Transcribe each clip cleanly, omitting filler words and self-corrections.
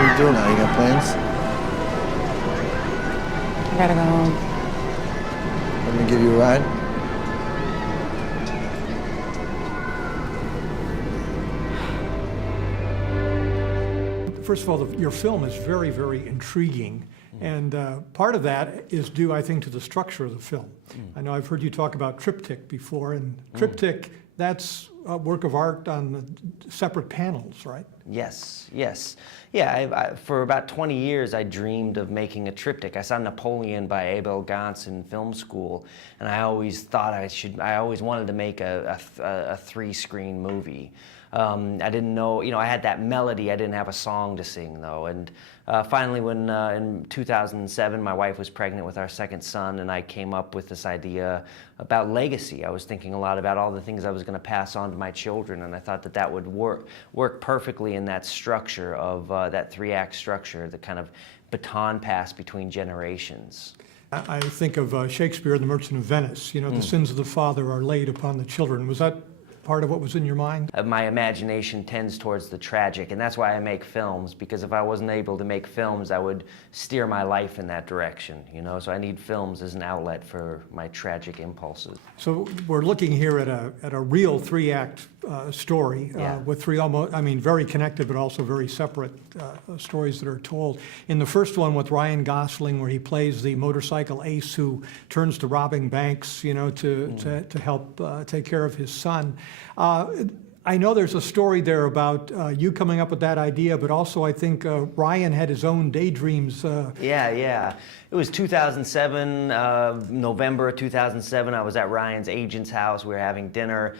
What are you doing now? You got plans? I gotta go home. Let me give you a ride. First of all, your film is very, very intriguing. And part of that is due, I think, to the structure of the film. I know I've heard you talk about triptych before, and triptych, that's a work of art on separate panels, right? Yes, yes. Yeah, for about 20 years I dreamed of making a triptych. I saw Napoleon by Abel Gance in film school, and I always thought I always wanted to make a three-screen movie. I didn't know, I had that melody, I didn't have a song to sing though. And finally when in 2007 my wife was pregnant with our second son, and I came up with this idea about legacy. I was thinking a lot about all the things I was going to pass on to my children, and I thought that that would work perfectly in that structure of that three-act structure, the kind of baton pass between generations. I think of Shakespeare in The Merchant of Venice, the sins of the father are laid upon the children. Was that part of what was in your mind? My imagination tends towards the tragic, and that's why I make films, because if I wasn't able to make films, I would steer my life in that direction, So I need films as an outlet for my tragic impulses. So we're looking here at a real three-act story with three very connected but also very separate stories that are told. In the first one with Ryan Gosling, where he plays the motorcycle ace who turns to robbing banks, to help take care of his son. I know there's a story there about you coming up with that idea, but also I think Ryan had his own daydreams. Yeah. It was 2007, November of 2007. I was at Ryan's agent's house. We were having dinner.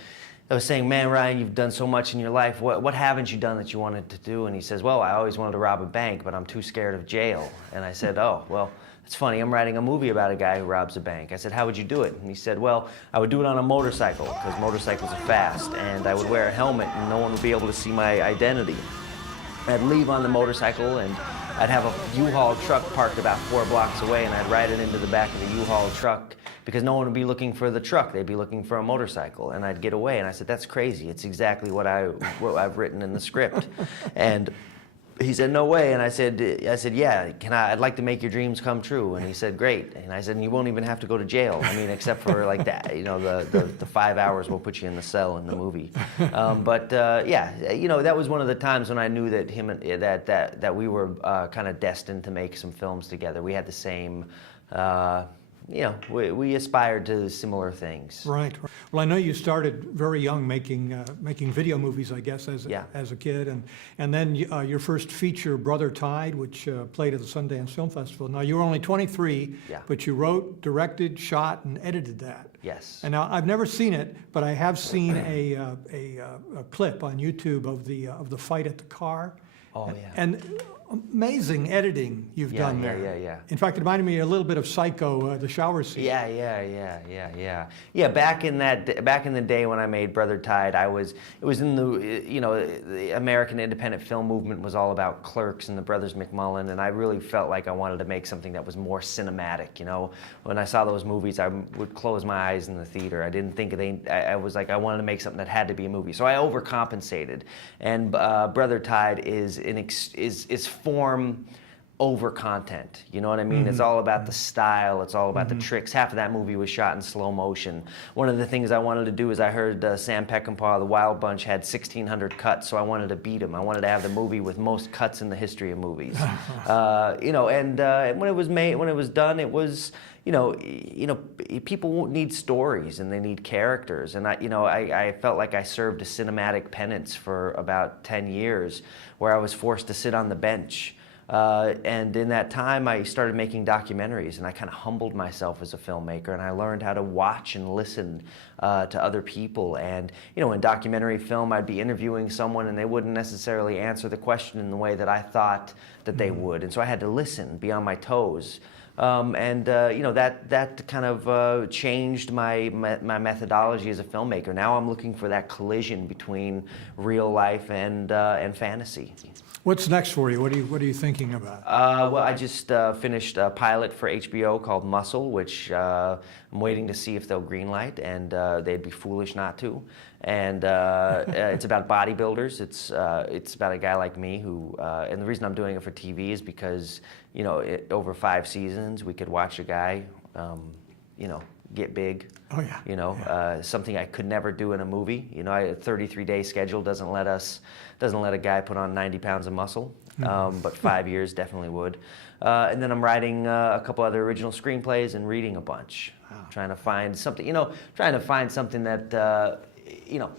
I was saying, man, Ryan, you've done so much in your life. What haven't you done that you wanted to do? And he says, well, I always wanted to rob a bank, but I'm too scared of jail. And I said, oh, well, it's funny, I'm writing a movie about a guy who robs a bank. I said, how would you do it? And he said, well, I would do it on a motorcycle, because motorcycles are fast, and I would wear a helmet and no one would be able to see my identity. I'd leave on the motorcycle and I'd have a U-Haul truck parked about 4 blocks away, and I'd ride it into the back of the U-Haul truck because no one would be looking for the truck, they'd be looking for a motorcycle, and I'd get away. And I said, that's crazy, it's exactly what I've written in the script. And he said, no way. And I said, yeah, I'd like to make your dreams come true. And he said, great. And I said, and you won't even have to go to jail. I mean, except for like that, the 5 hours we'll put you in the cell in the movie. That was one of the times when I knew that that we were kind of destined to make some films together. We had the same, we aspired to similar things. Right. Well, I know you started very young making video movies, I guess, as a kid, and then your first feature, Brother Tide, which played at the Sundance Film Festival. Now, you were only 23, but you wrote, directed, shot, and edited that. Yes. And now, I've never seen it, but I have seen a clip on YouTube of the fight at the car. Oh, yeah. And amazing editing you've done there. Yeah. In fact, it reminded me a little bit of Psycho, the shower scene. Yeah, back in the day when I made Brother Tide, it was in the American independent film movement was all about Clerks and the Brothers McMullen, and I really felt like I wanted to make something that was more cinematic. When I saw those movies, I would close my eyes in the theater. I didn't think I was like, I wanted to make something that had to be a movie, so I overcompensated. And Brother Tide is form over content, you know what I mean? It's all about the style, it's all about the tricks. Half of that movie was shot in slow motion. One of the things I wanted to do is I heard Sam Peckinpah, the Wild Bunch, had 1,600 cuts, so I wanted to beat him. I wanted to have the movie with most cuts in the history of movies. When it was done, it was, people need stories and they need characters, and I felt like I served a cinematic penance for about 10 years, where I was forced to sit on the bench. And in that time, I started making documentaries, and I kind of humbled myself as a filmmaker, and I learned how to watch and listen to other people. And in documentary film, I'd be interviewing someone, and they wouldn't necessarily answer the question in the way that I thought that they would. And so I had to listen, be on my toes. You know, that kind of changed my methodology as a filmmaker. Now I'm looking for that collision between real life and fantasy. What's next for you? What are you thinking about? Well, I just finished a pilot for HBO called Muscle, which I'm waiting to see if they'll greenlight, and they'd be foolish not to. And it's about bodybuilders. It's about a guy like me who, and the reason I'm doing it for TV is because, you know, over 5 seasons we could watch a guy, you know, get big. Oh yeah. You know, something I could never do in a movie. You know, a 33-day schedule doesn't let a guy put on 90 pounds of muscle. But 5 years definitely would. And then I'm writing a couple other original screenplays and reading a bunch. Wow. Trying to find something, you know, something that, you know,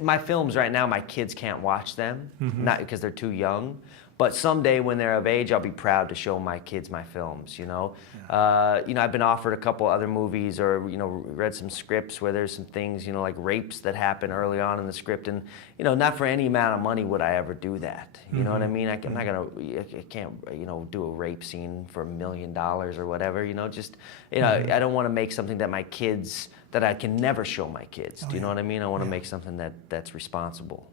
my films right now, my kids can't watch them, not because they're too young. But someday when they're of age, I'll be proud to show my kids my films, you know. You know, I've been offered a couple other movies or, you know, read some scripts where there's some things, you know, like rapes that happen early on in the script. And, you know, not for any amount of money would I ever do that. You know what I mean? I'm not going to, I can't, you know, do a rape scene for $1 million or whatever, you know. Just, you know, I don't want to make something that my kids, that I can never show my kids. Do you know what I mean? I want to make something that's responsible.